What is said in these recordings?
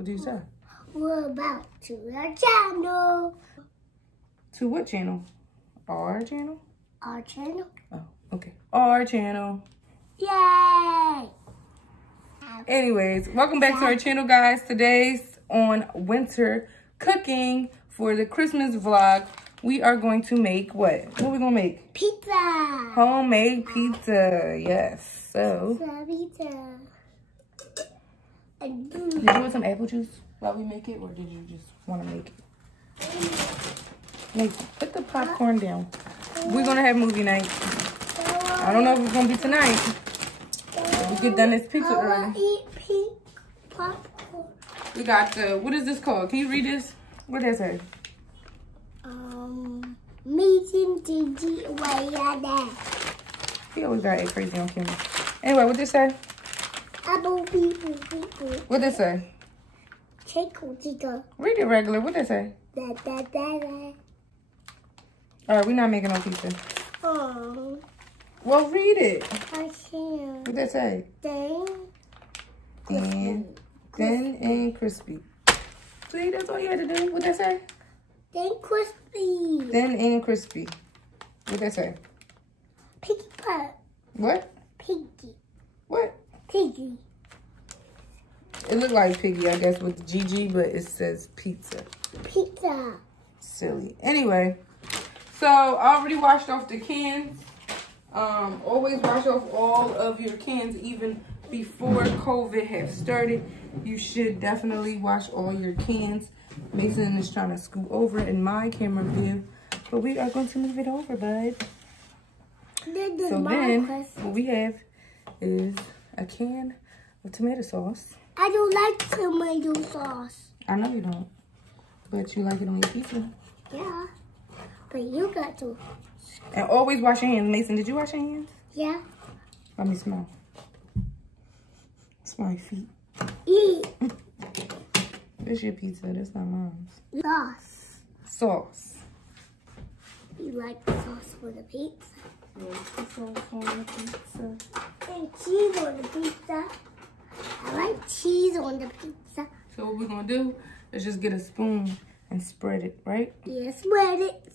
What did you say? We're about to our channel. To what channel? Our channel? Our channel. Oh, okay. Our channel. Yay! Anyways, welcome back to our channel, guys. Today's on winter cooking for the Christmas vlog. We are going to make what? What are we going to make? Pizza. Homemade pizza. Yes. So. Pizza. Did you want some apple juice while we make it, or did you just want to make it? Nathan, put the popcorn down. We're going to have movie night. I don't know if it's going to be tonight. We get done this pizza early. I eat pink popcorn. We got the, what is this called? Can you read this? What does that say? Meeting Gigi way there. He always got act crazy on camera. Anyway, what this say? Apple people. What this say? Chico. Read it regular. What this say? Da. All right, we're not making no pizza. Oh. Well, read it. I can't. What that say? Thin and crispy. See, that's all you had to do. What that say? Thin crispy. Thin and crispy. What that say? Piggy pot. What? Piggy. What? Piggy. It looked like piggy, I guess, with the GG, but it says pizza. Pizza. Silly. Anyway, so I already washed off the cans. Always wash off all of your cans, even before COVID have started. You should definitely wash all your cans. Mason is trying to scoot over in my camera view, but we are going to move it over, bud. So then, what we have is a can of tomato sauce. I don't like tomato sauce. I know you don't, but you like it on your pizza. Yeah, but you got to. And always wash your hands. Mason, did you wash your hands? Yeah. Let me smell. Smell your feet. Eat. This your pizza. That's not mom's. Sauce. Sauce. You like the sauce for the pizza? Yes, the sauce on the pizza. And cheese on the pizza. I like cheese on the pizza. So what we're going to do is just get a spoon and spread it, right? Yeah, spread it.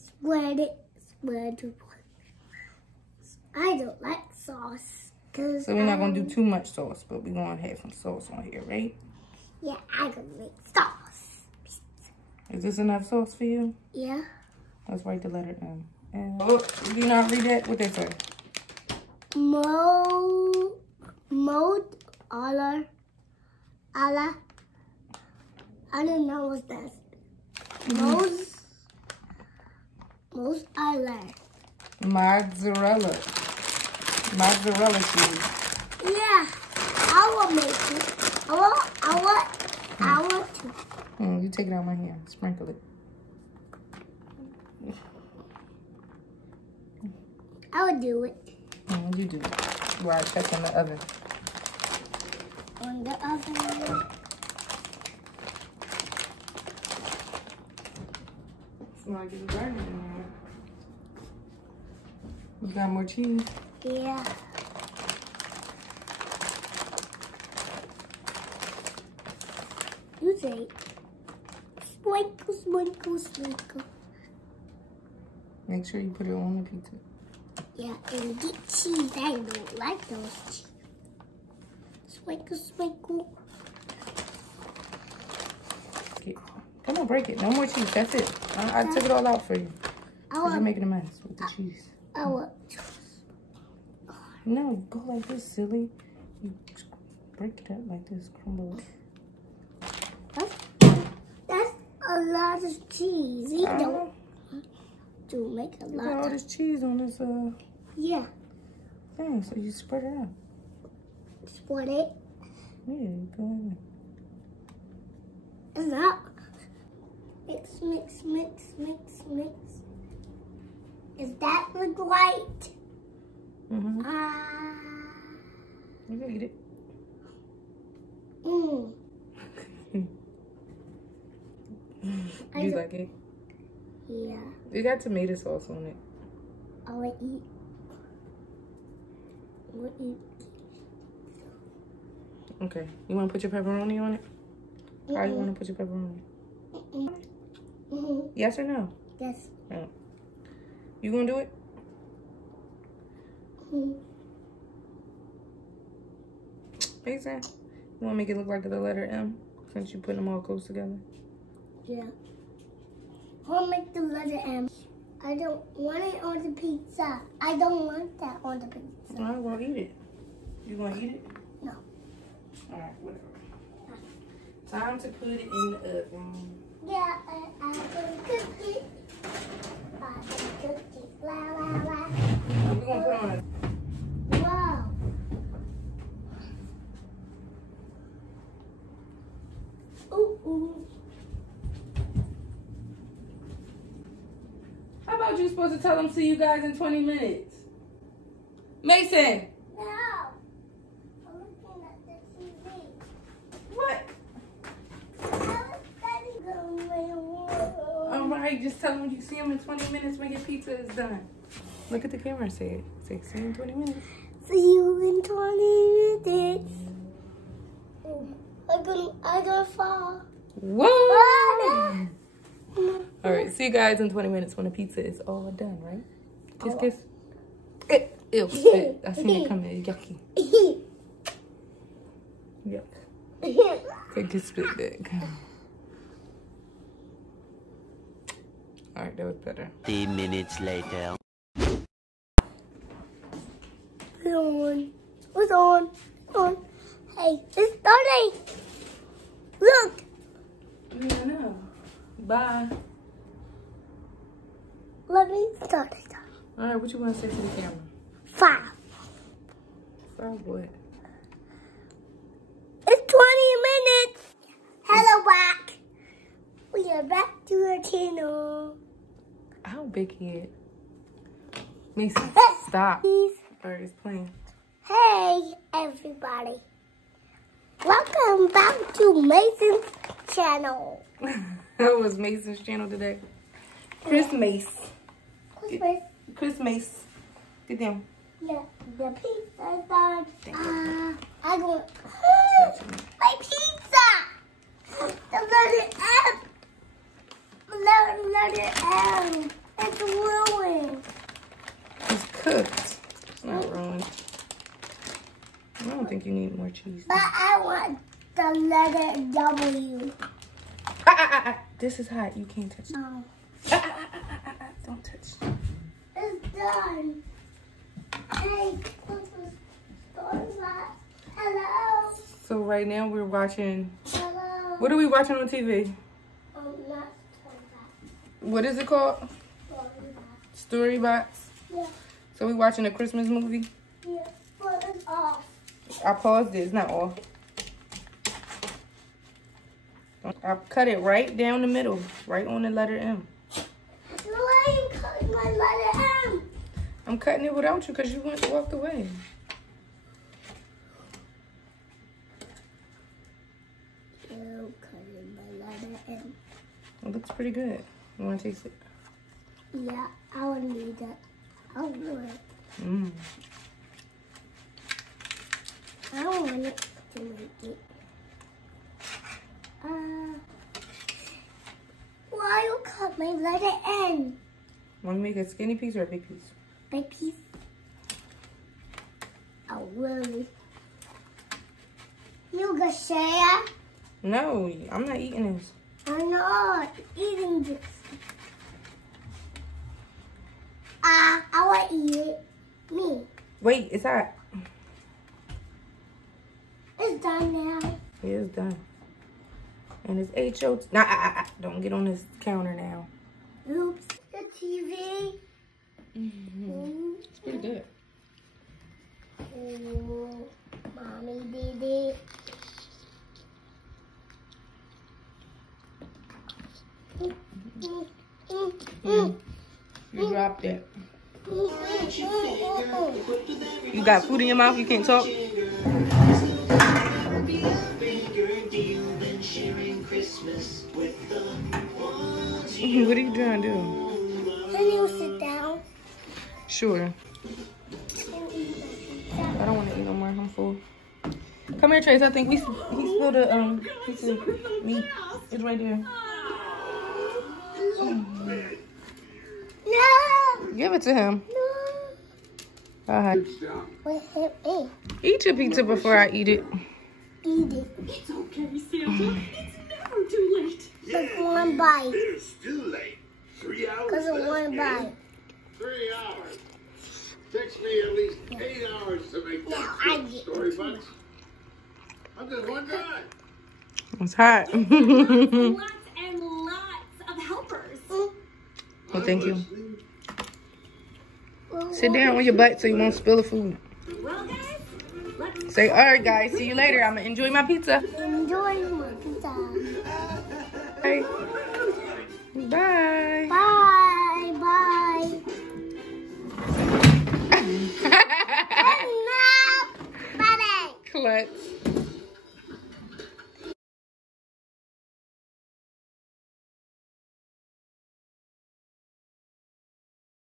I don't like sauce. So we're not going to do too much sauce, but we're going to have some sauce on here, right? Yeah, I can make sauce. Is this enough sauce for you? Yeah. Let's write the letter M. And oh, do you not read that? What they say? Allah. I don't know what that's. Mozzarella cheese. Yeah, I will make it. I want to. You take it out of my hand. Sprinkle it. I would do it. You do it. Right, that's in the oven. On the oven. It's like it's burning in there. You got more cheese? Yeah. You say sprinkle. Make sure you put it on the pizza. Yeah, and get cheese. I don't like those cheese. Sprinkle. Okay. Come on, break it. No more cheese. That's it. I took it all out for you. Because you're making a mess with the cheese. I want. No, go like this, silly. You break it up like this. Crumble it. That's a lot of cheese. You don't to make a lot. All this cheese on this yeah. thing, so you spread it out. Spread it. Yeah, go ahead. It's not. Mix. Is that look right? You can eat it. You like it? Yeah. It got tomato sauce on it. I will eat. Okay. You want to put your pepperoni on it? How you want to put your pepperoni? Yes or no? Yes. Oh. You gonna do it? Mason, you want to make it look like the letter M since you put them all close together? Yeah. I'll make the letter M. I don't want it on the pizza. I don't want that on the pizza. All right, well, eat it. You gonna eat it? No. All right, whatever. Time to put it in the oven. Yeah, I can cook it. I can cook it. La, la, la. We're gonna put on a... Wow. Ooh, ooh. How about you supposed to tell them see you guys in 20 minutes? Mason! No. I'm looking at the TV. What? I was studying the world. All right, just tell them you see them in 20 minutes when your pizza is done. Look at the camera and say it. Say, see you in 20 minutes. See you in 20 minutes. I'm gonna fall. Whoa! Ah, All right, see you guys in 20 minutes when the pizza is all done, right? Kiss, kiss. Ew, spit. I seen it coming. Yucky. Yuck. Take a spit back. All right, that was better. 3 minutes later. What's on? Hey, it's starting. Look. Yeah, I know. Bye. Let me start it. All right, what you want to say to the camera? 5. 5 what? It's 20 minutes. Hello, back. We are back to our channel. How big head? Mason, stop. Please. All right, it's playing. Hey, everybody. Welcome back to Mason's channel. That was Mason's channel today. Chris Mace. Christmas. Chris Mace. Get down. Yeah, the pizza is done. I go. My pizza! The letter M. The letter M. It's ruined. It's cooked. It's not ruined. I don't think you need more cheese. But I want the letter W. This is hot. You can't touch it. No. Don't touch. It's done. Hey, hello. So right now we're watching. Hello. What are we watching on TV? Not What is it called? Storybots. Yeah. So we're watching a Christmas movie. Yeah. But it's off. I paused it. It's not off. I cut it right down the middle, right on the letter M. Why are you cutting my letter M? I'm cutting it without you because you walked away. You cutting my letter M. It looks pretty good. You want to taste it? Yeah, I would need that. I would do it. Mmm. I don't want it to make it. Why you cut my letter N? Want to make a skinny piece or a big piece? Big piece. Oh, really? You gonna share? No, I'm not eating this. I'm not eating this. I want to eat it. Me. Wait, it's hot. It's done now. It is done. And it's H.O. Nah, don't get on this counter now. Oops. The TV. It's pretty good. Oh, Mommy did it. You dropped it. You got food in your mouth, you can't talk? What are you trying to do? Can you sit down? Sure. I don't want to eat no more. I'm full. Come Come here, Trace. I think he spilled a piece of meat. It's right there. No. Give it to him. No. All right. Eat your pizza before I eat it. Eat it. It's okay, Santa. It's never too late. Just one bite. It's still late. 3 hours. Because of one bite. 3 hours. Takes me at least 8 hours to make Now that I short get story, but I'm just one guy. It's hot. Lots and lots of helpers. Well, thank you. Listening. Sit down on your butt so you won't spill the food. Well, guys, let's Say, all right, guys. See you later. I'm going to enjoy my pizza. Enjoy my pizza. Bye. Bye. Bye. Bye. No. Bye. Clutch.